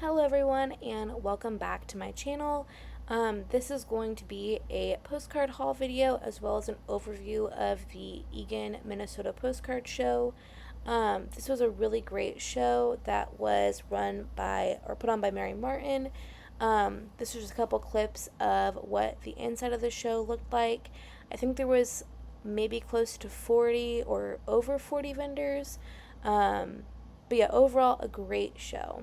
Hello everyone and welcome back to my channel. This is going to be a postcard haul video as well as an overview of the Eagan, Minnesota postcard show. This was a really great show that was run by or put on by Mary Martin. This was just a couple clips of what the inside of the show looked like. I think there was maybe close to 40 or over 40 vendors. But yeah, overall a great show.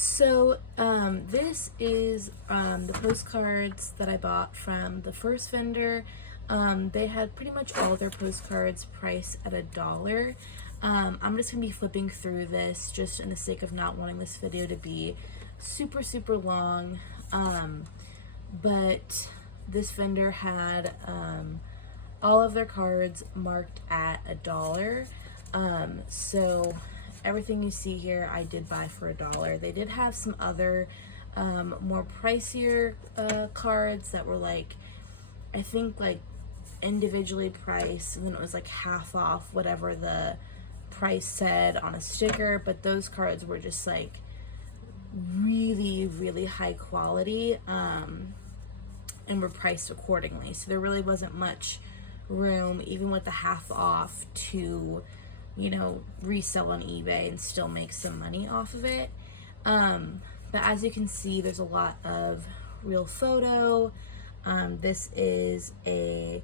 So, this is the postcards that I bought from the first vendor. They had pretty much all their postcards priced at $1. I'm just going to be flipping through this just in the sake of not wanting this video to be super long. But this vendor had all of their cards marked at $1. So everything you see here I did buy for $1. They did have some other more pricier cards that were like, I think like individually priced, and then it was like half off whatever the price said on a sticker, but those cards were just like really high quality and were priced accordingly. So there really wasn't much room, even with the half off, to resell on eBay and still make some money off of it. But as you can see, there's a lot of real photo. This is a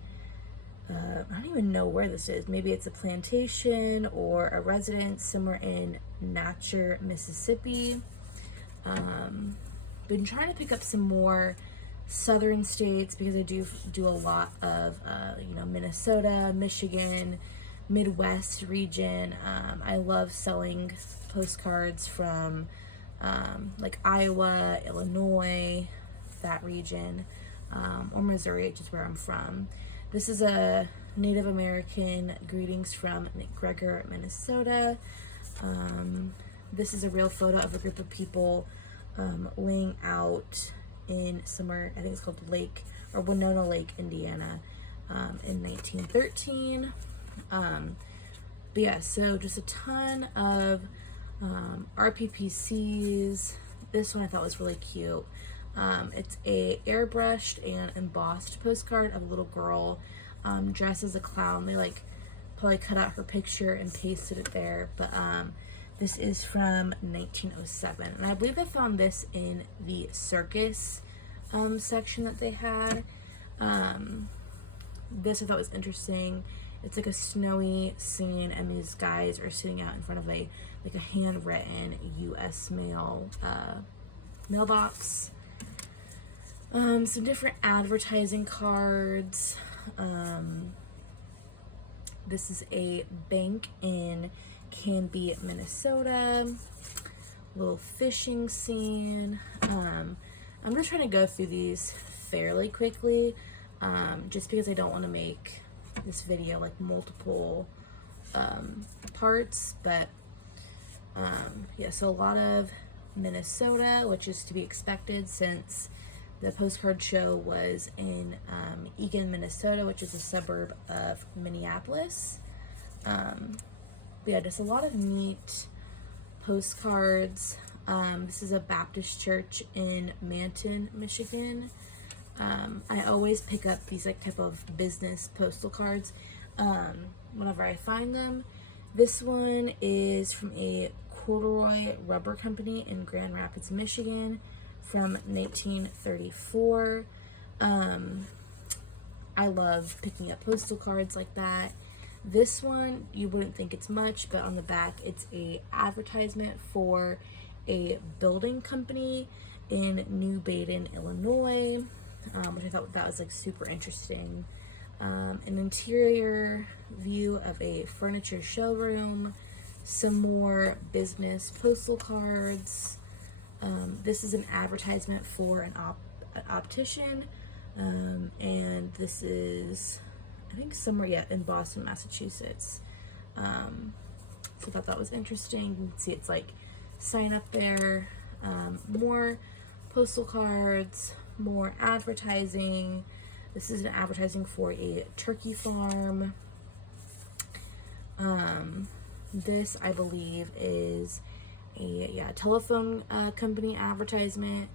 I don't even know where this is. Maybe it's a plantation or a residence somewhere in Natchez, Mississippi. Been trying to pick up some more southern states because I do a lot of Minnesota, Michigan, Midwest region. I love selling postcards from like Iowa, Illinois, that region, or Missouri, which is where I'm from. This is a Native American greetings from McGregor, Minnesota. This is a real photo of a group of people laying out in somewhere, I think it's called Winona Lake, Indiana, in 1913. But yeah, so just a ton of RPPCs. This one I thought was really cute. It's a airbrushed and embossed postcard of a little girl dressed as a clown. They like probably cut out her picture and pasted it there, but this is from 1907, and I believe I found this in the circus section that they had. This I thought was interesting. It's like a snowy scene, and these guys are sitting out in front of a handwritten U.S. mailbox. Some different advertising cards. This is a bank in Canby, Minnesota. Little fishing scene. I'm just trying to go through these fairly quickly, just because I don't want to make this video like multiple parts. But yeah, so a lot of Minnesota, which is to be expected since the postcard show was in Eagan, Minnesota, which is a suburb of Minneapolis. But yeah, just a lot of neat postcards. This is a Baptist church in Manton, Michigan. I always pick up these type of business postal cards whenever I find them. This one is from a corduroy rubber company in Grand Rapids, Michigan, from 1934. I love picking up postal cards like that. This one, you wouldn't think it's much, but on the back it's a advertisement for a building company in New Baden, Illinois, which I thought that was super interesting. An interior view of a furniture showroom, some more business postal cards. This is an advertisement for an optician, and this is, I think, somewhere in Boston, Massachusetts. So I thought that was interesting. You can see it's sign up there. More postal cards, more advertising. This is an advertising for a turkey farm. This, I believe, is a telephone company advertisement.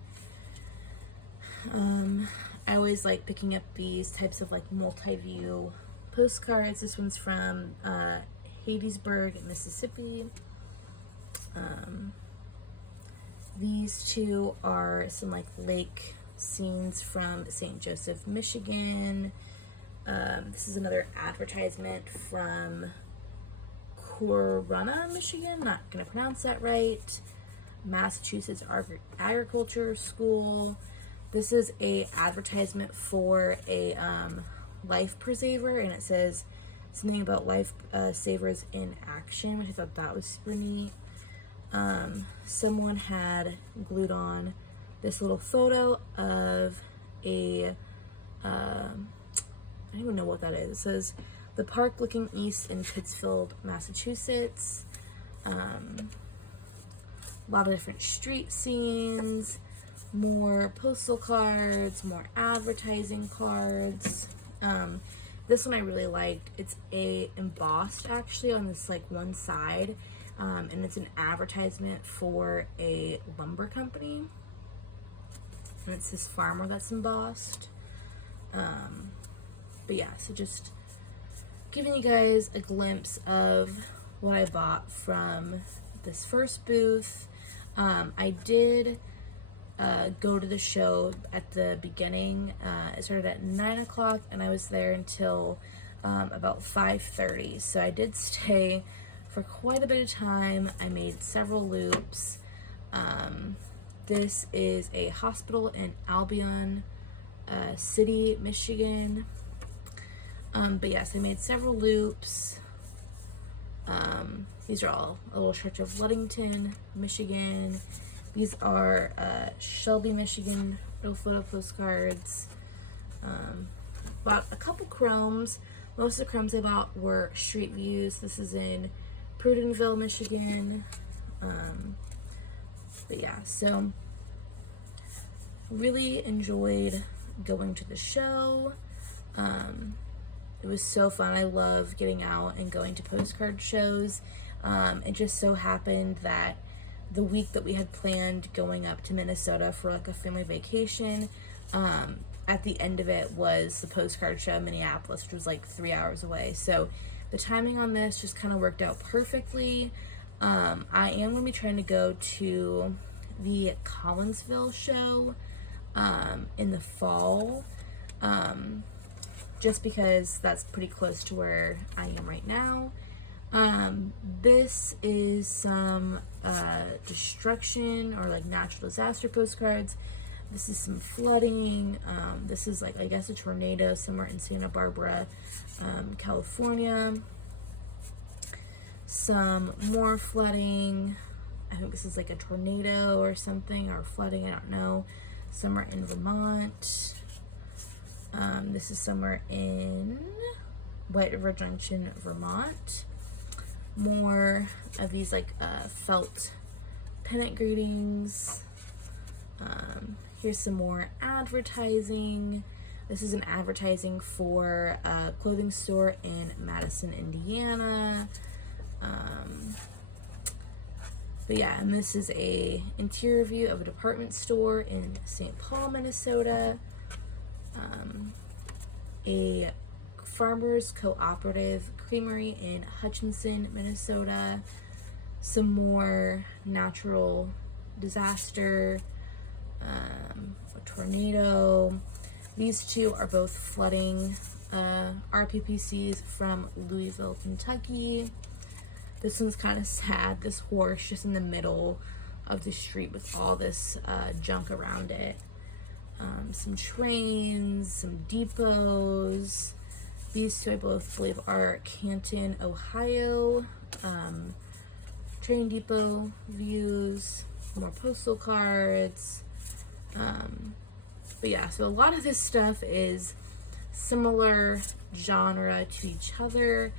I always like picking up these types of like multi-view postcards. This one's from Hattiesburg, Mississippi. These two are some like lake scenes from St. Joseph, Michigan. This is another advertisement from Corona, Michigan. Not gonna pronounce that right. Massachusetts Agriculture School. This is a advertisement for a life preserver, and it says something about life savers in action, which I thought that was super neat. Someone had glued on this little photo of a I don't even know what that is. It says the park looking east in Pittsfield, Massachusetts. A lot of different street scenes, more postal cards, more advertising cards. This one I really liked. It's embossed actually on this like one side, and it's an advertisement for a lumber company. And it's this farmer that's embossed. But yeah, so just giving you guys a glimpse of what I bought from this first booth. I did go to the show at the beginning. It started at 9 o'clock and I was there until about 5:30. So I did stay for quite a bit of time. I made several loops. This is a hospital in Albion City, Michigan. But yes, I made several loops. These are all a little stretch of Ludington, Michigan. These are Shelby, Michigan real photo postcards. Bought a couple chromes. Most of the chromes I bought were street views. This is in Prudenville, Michigan. But yeah, so really enjoyed going to the show. It was so fun. I love getting out and going to postcard shows. It just so happened that the week that we had planned going up to Minnesota for like a family vacation, at the end of it was the postcard show in Minneapolis, which was like 3 hours away. So the timing on this just kind of worked out perfectly. I am going to be trying to go to the Collinsville show in the fall, just because that's pretty close to where I am right now. This is some destruction or like natural disaster postcards. This is some flooding. This is like, I guess, a tornado somewhere in Santa Barbara, California. Some more flooding. I think this is like a tornado or something, or flooding, I don't know. Somewhere in Vermont. This is somewhere in White River Junction, Vermont. More of these like felt pennant greetings. Here's some more advertising. This is an advertising for a clothing store in Madison, Indiana. But yeah, and this is a interior view of a department store in St. Paul, Minnesota. A farmers cooperative creamery in Hutchinson, Minnesota. Some more natural disaster, a tornado. These two are both flooding RPPCs from Louisville, Kentucky. This one's kind of sad. This horse just in the middle of the street with all this junk around it. Some trains, some depots. These two I both believe are Canton, Ohio. Train depot views, more postal cards. But yeah, so a lot of this stuff is similar genre to each other.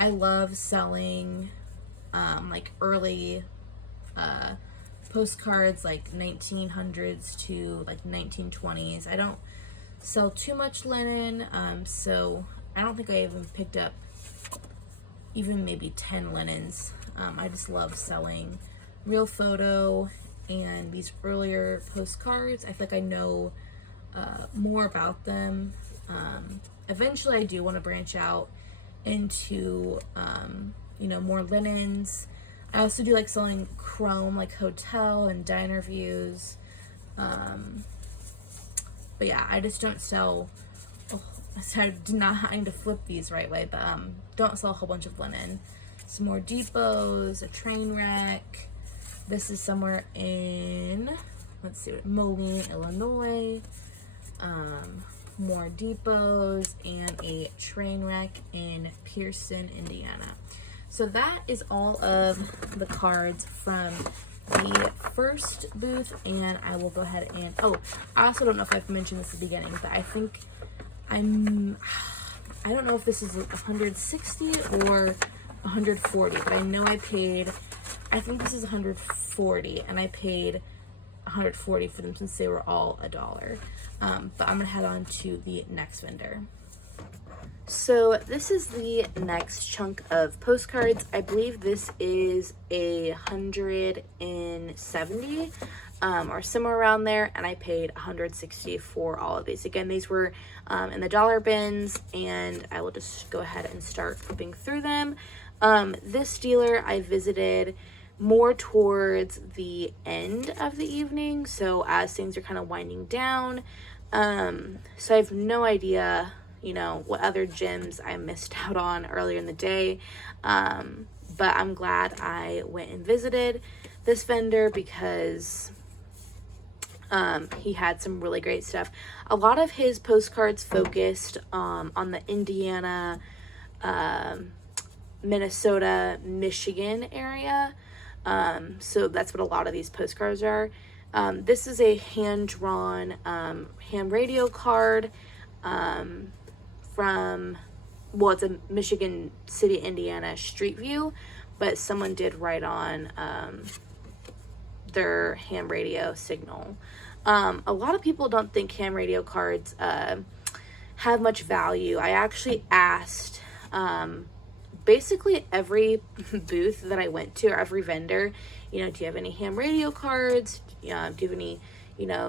I love selling like early postcards, like 1900s to like 1920s. I don't sell too much linen, so I don't think I even picked up even maybe 10 linens. I just love selling real photo and these earlier postcards. I feel like I know more about them. Eventually I do want to branch out into more linens. I also do like selling chrome, like hotel and diner views. But yeah, I just don't sell, I did not, I need to flip these right way, but don't sell a whole bunch of linen. Some more depots, a train wreck. This is somewhere in, let's see, Moline, Illinois. More depots and a train wreck in Pearson, Indiana. So that is all of the cards from the first booth, and I will go ahead and, I also don't know if I've mentioned this at the beginning, but I think I don't know if this is 160 or 140, but I know I think this is 140, and I paid 140 for them since they were all $1. But I'm gonna head on to the next vendor. So this is the next chunk of postcards. I believe this is 170 or somewhere around there, and I paid 160 for all of these. Again, these were in the dollar bins, and I will just go ahead and start flipping through them. This dealer I visited more towards the end of the evening, so as things are kind of winding down. So I have no idea, what other gyms I missed out on earlier in the day. But I'm glad I went and visited this vendor because he had some really great stuff. A lot of his postcards focused on the Indiana, Minnesota, Michigan area. So that's what a lot of these postcards are. This is a hand-drawn ham radio card it's a Michigan City, Indiana street view, but someone did write on their ham radio signal. A lot of people don't think ham radio cards have much value. I actually asked basically every booth that I went to, or every vendor, do you have any ham radio cards? Do you have any,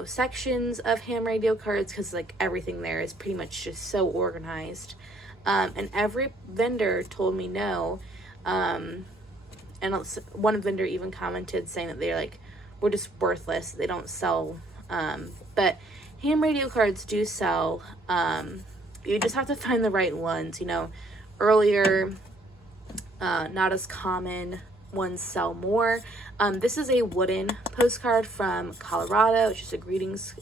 sections of ham radio cards? Because like everything there is pretty much just so organized. And every vendor told me no. And one vendor even commented saying that they're like, we're just worthless. They don't sell. But ham radio cards do sell. You just have to find the right ones, earlier, not as common ones sell more. This is a wooden postcard from Colorado. It's just a greetings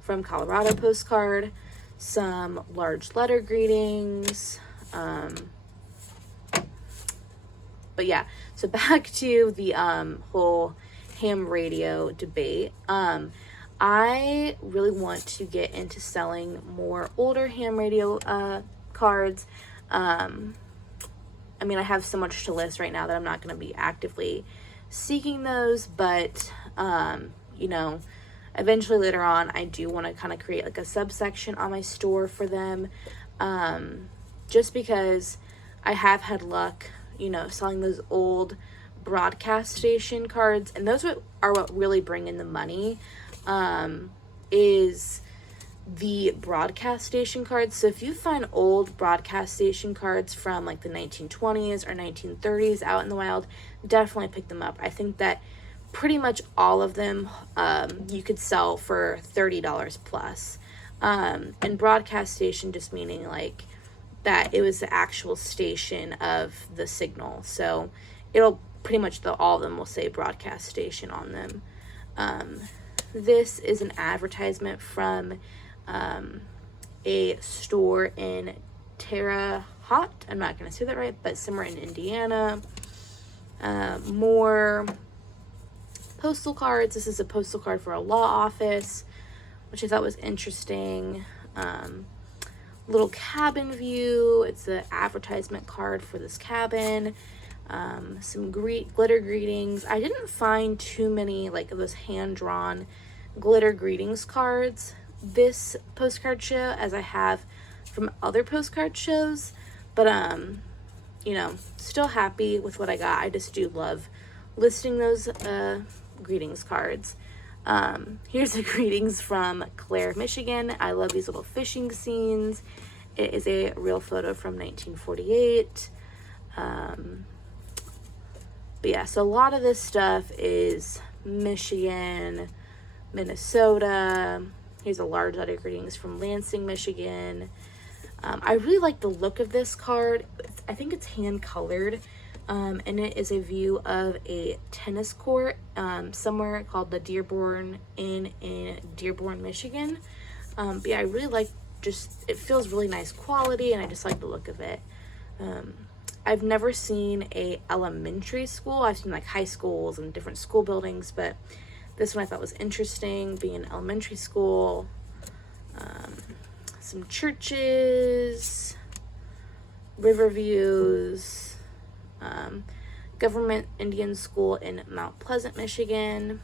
from Colorado postcard. Some large letter greetings. But yeah, so back to the whole ham radio debate. I really want to get into selling more older ham radio cards. I have so much to list right now that I'm not going to be actively seeking those, but, eventually later on, I do want to kind of create like a subsection on my store for them, just because I have had luck, selling those old broadcast station cards, and those are what really bring in the money, is the broadcast station cards. So if you find old broadcast station cards from like the 1920s or 1930s out in the wild, definitely pick them up. I think that pretty much all of them you could sell for $30 plus. And broadcast station just meaning like that it was the actual station of the signal. So it'll pretty much all of them will say broadcast station on them. This is an advertisement from a store in Terre Haute. I'm not going to say that right, but somewhere in Indiana. More postal cards. This is a postal card for a law office, which I thought was interesting. Little cabin view. It's an advertisement card for this cabin. Some glitter greetings. I didn't find too many like those hand-drawn glitter greetings cards this postcard show as I have from other postcard shows, but you know, still happy with what I got. I just do love listing those greetings cards. Here's a greetings from Clare, Michigan. I love these little fishing scenes. It is a real photo from 1948. But yeah, so a lot of this stuff is Michigan, Minnesota. Here's a large letter greetings from Lansing, Michigan. I really like the look of this card. I think it's hand colored, and it is a view of a tennis court somewhere called the Dearborn Inn in Dearborn, Michigan. But yeah, I really like, just, it feels really nice quality, and I just like the look of it. I've never seen a elementary school. I've seen like high schools and different school buildings, but this one I thought was interesting, being an elementary school. Some churches, river views, government Indian school in Mount Pleasant, Michigan.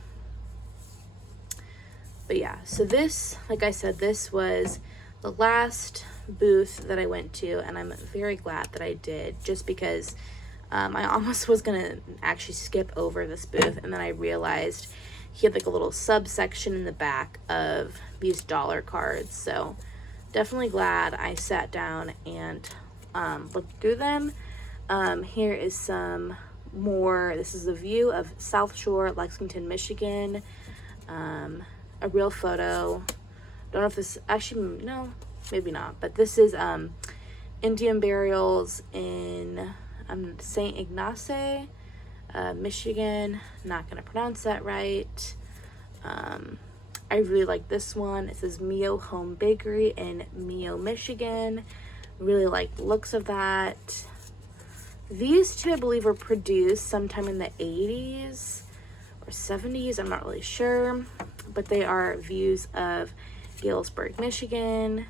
But yeah, so this, like I said, this was the last booth that I went to, and I'm very glad that I did, just because I almost was gonna actually skip over this booth, and then I realized he had like a little subsection in the back of these dollar cards. So definitely glad I sat down and looked through them. Here is some more. This is a view of South Shore, Lexington, Michigan. A real photo. Don't know if this, actually, no, maybe not, but this is Indian burials in St. Ignace, Michigan. Not gonna pronounce that right. I really like this one. It says Mio Home Bakery in Mio, Michigan. Really like the looks of that. These two, I believe, were produced sometime in the 80s or 70s. I'm not really sure, but they are views of Galesburg, Michigan.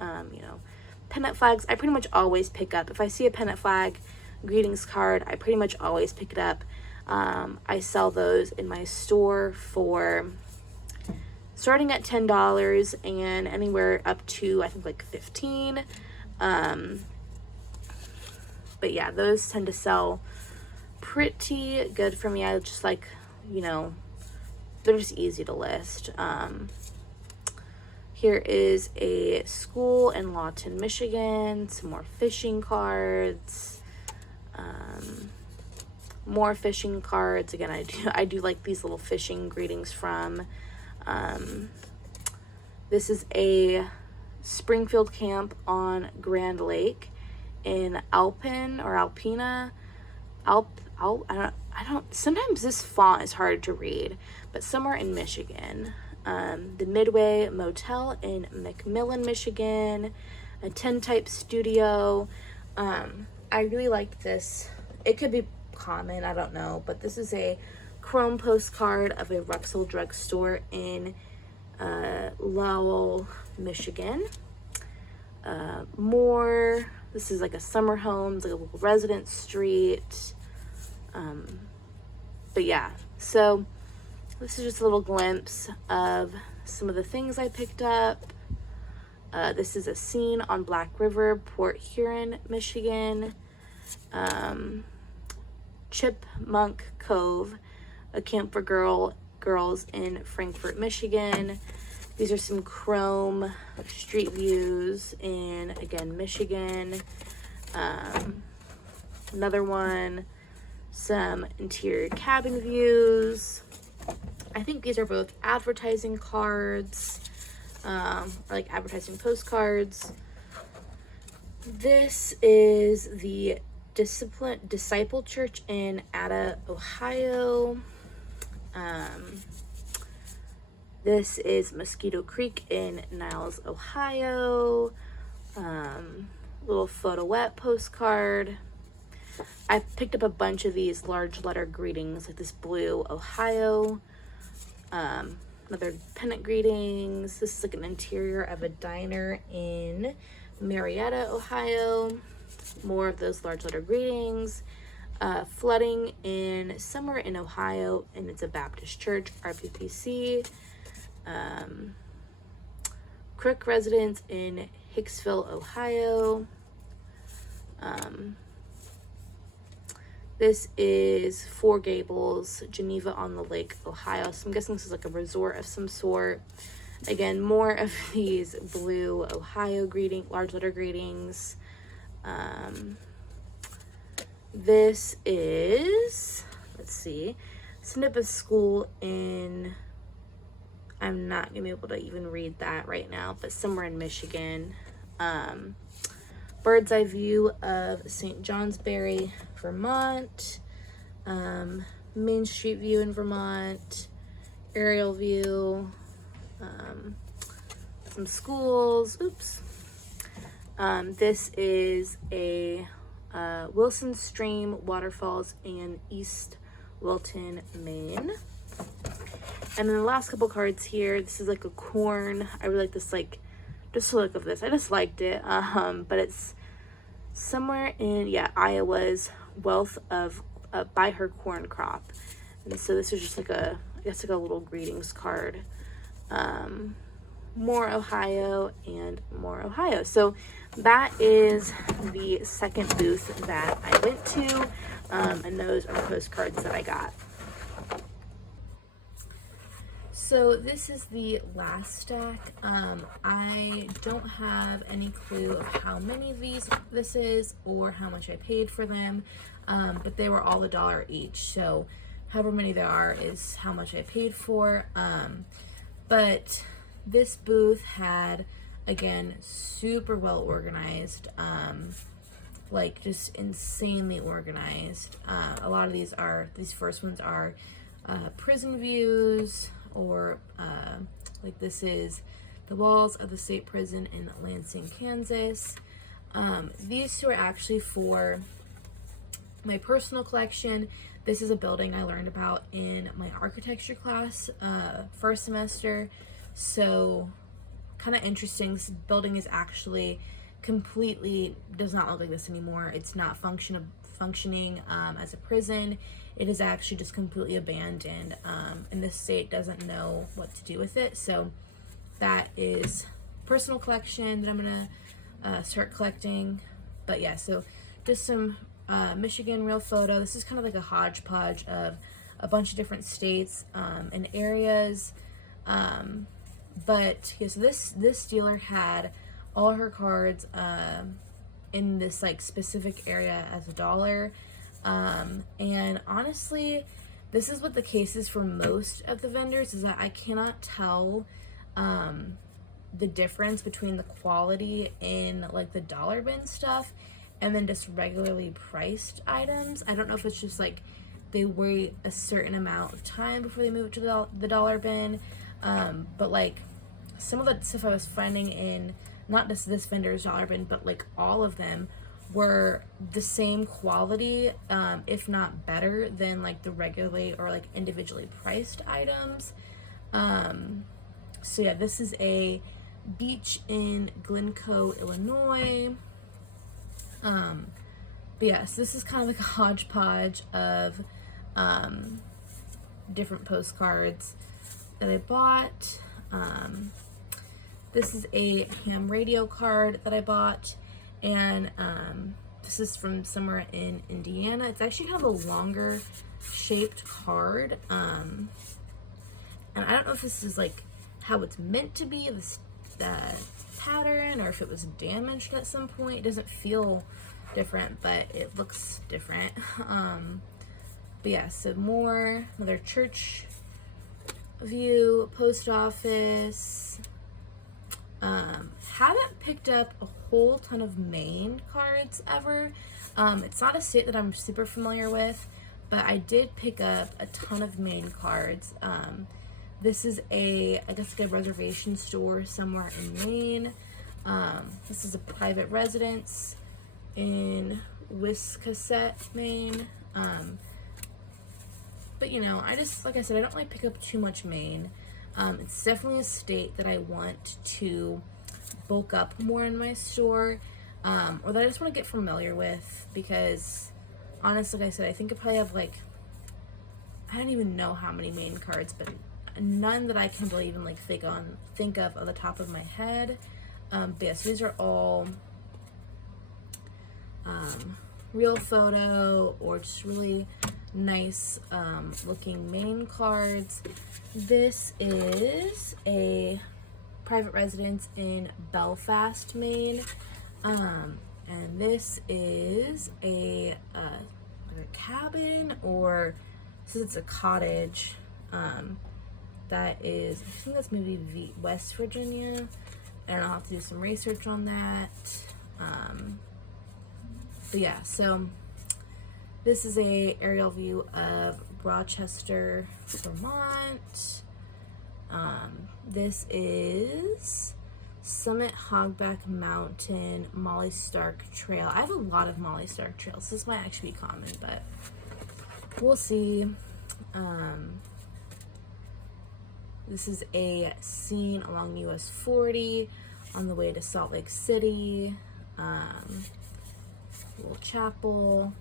You know, pennant flags. I pretty much always pick up. If I see a pennant flag greetings card, I pretty much always pick it up. I sell those in my store for starting at $10 and anywhere up to, I think, like $15. But yeah, those tend to sell pretty good for me. I just like, you know, they're just easy to list. Here is a school in Lawton, Michigan. Some more fishing cards. More fishing cards. Again, I do like these little fishing greetings from. This is a Springfield camp on Grand Lake in Alpena. I don't, sometimes this font is hard to read, but somewhere in Michigan. The Midway Motel in McMillan, Michigan. A Tintype studio. I really like this. It could be common, I don't know, but this is a chrome postcard of a Ruxell drugstore in Lowell, Michigan. This is like a summer home, it's like a little residence street. But yeah, so this is just a little glimpse of some of the things I picked up. This is a scene on Black River, Port Huron, Michigan. Chipmunk Cove, a camp for girls in Frankfort, Michigan. These are some chrome street views in, again, Michigan. Another one, some interior cabin views. I think these are both advertising cards, like advertising postcards. This is the Disciple Church in Ada, Ohio. This is Mosquito Creek in Niles, Ohio. Little photoette postcard. I picked up a bunch of these large letter greetings, like this blue, Ohio. Another pennant greetings. This is like an interior of a diner in Marietta, Ohio. More of those large letter greetings. Flooding in somewhere in Ohio, and it's a Baptist church, RPPC. Crook residence in Hicksville, Ohio. This is Four Gables, Geneva on the Lake, Ohio. So I'm guessing this is like a resort of some sort. Again, more of these blue Ohio large letter greetings. This is, let's see, Snippet School in, I'm not going to be able to even read that right now, but somewhere in Michigan. Bird's eye view of St. Johnsbury, Vermont. Main Street view in Vermont. Aerial view. Some schools. Oops. This is a Wilson Stream Waterfalls in East Wilton, Maine. And then the last couple cards here, this is like a corn. I really like this, like, just the look of this. I just liked it. But it's somewhere in, yeah, Iowa's wealth of by her corn crop. And so this is just like a, I guess like a little greetings card. More Ohio and more Ohio. So that is the second booth that I went to. And those are the postcards that I got. So this is the last stack. I don't have any clue of how many of this is or how much I paid for them, but they were all $1 each. So however many there are is how much I paid for. But this booth had, again, super well organized, like just insanely organized. A lot of these first ones are prison views, or like this is the walls of the state prison in Lansing, Kansas. These two are actually for my personal collection. This is a building I learned about in my architecture class first semester. So kind of interesting. This building is actually completely does not look like this anymore. It's not functioning as a prison. It is actually just completely abandoned, and the state doesn't know what to do with it. So that is personal collection that I'm gonna start collecting. But yeah, so just some Michigan real photo. This is kind of like a hodgepodge of a bunch of different states and areas. But yeah, so this dealer had all her cards in this like specific area as $1. And honestly, this is what the case is for most of the vendors, is that I cannot tell the difference between the quality in like the dollar bin stuff and then just regularly priced items. I don't know if it's just like they wait a certain amount of time before they move it to the dollar bin, but like some of the stuff I was finding in not just this vendor's dollar bin, but like all of them were the same quality, if not better than like the regularly or like individually priced items. So yeah, this is a beach in Glencoe, Illinois. But yeah, so this is kind of like a hodgepodge of different postcards that I bought. This is a ham radio card that I bought, and this is from somewhere in Indiana. It's actually kind of a longer shaped card, and I don't know if this is like how it's meant to be, this pattern, or if it was damaged at some point. It doesn't feel different, but it looks different. But yeah, so another church view, post office. Haven't picked up a whole ton of Maine cards ever. It's not a state that I'm super familiar with, but I did pick up a ton of Maine cards. This is I guess like a reservation store somewhere in Maine. This is a private residence in Wiscasset, Maine. But you know, like I said, I don't really pick up too much Maine. It's definitely a state that I want to bulk up more in my store, or that I just want to get familiar with, because honestly, like I said, I think I probably have like, I don't even know how many Maine cards, but none that I can really even like think of the top of my head. But yes, these are all real photo or just really nice looking Maine cards. This is a private residence in Belfast, Maine. And this is a cabin, or since it's a cottage, that is, I think that's maybe West Virginia, and I'll have to do some research on that. But yeah, so this is a aerial view of Rochester, Vermont. This is Summit Hogback Mountain Molly Stark Trail. I have a lot of Molly Stark trails. This might actually be common, but we'll see. This is a scene along US 40 on the way to Salt Lake City. Little chapel.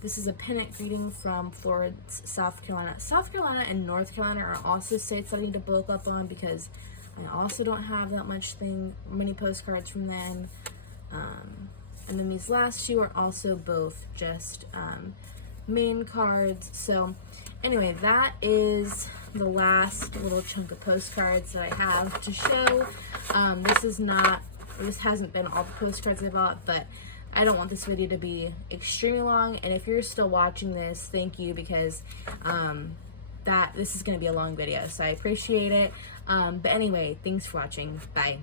This is a pennant greeting from Florence, South Carolina. South Carolina and North Carolina are also states that I need to bulk up on because I also don't have that many postcards from them. And then these last two are also both just Maine cards. So anyway, that is the last little chunk of postcards that I have to show. This hasn't been all the postcards I bought, but I don't want this video to be extremely long, and if you're still watching this, thank you, because this is going to be a long video, so I appreciate it. But anyway, thanks for watching. Bye.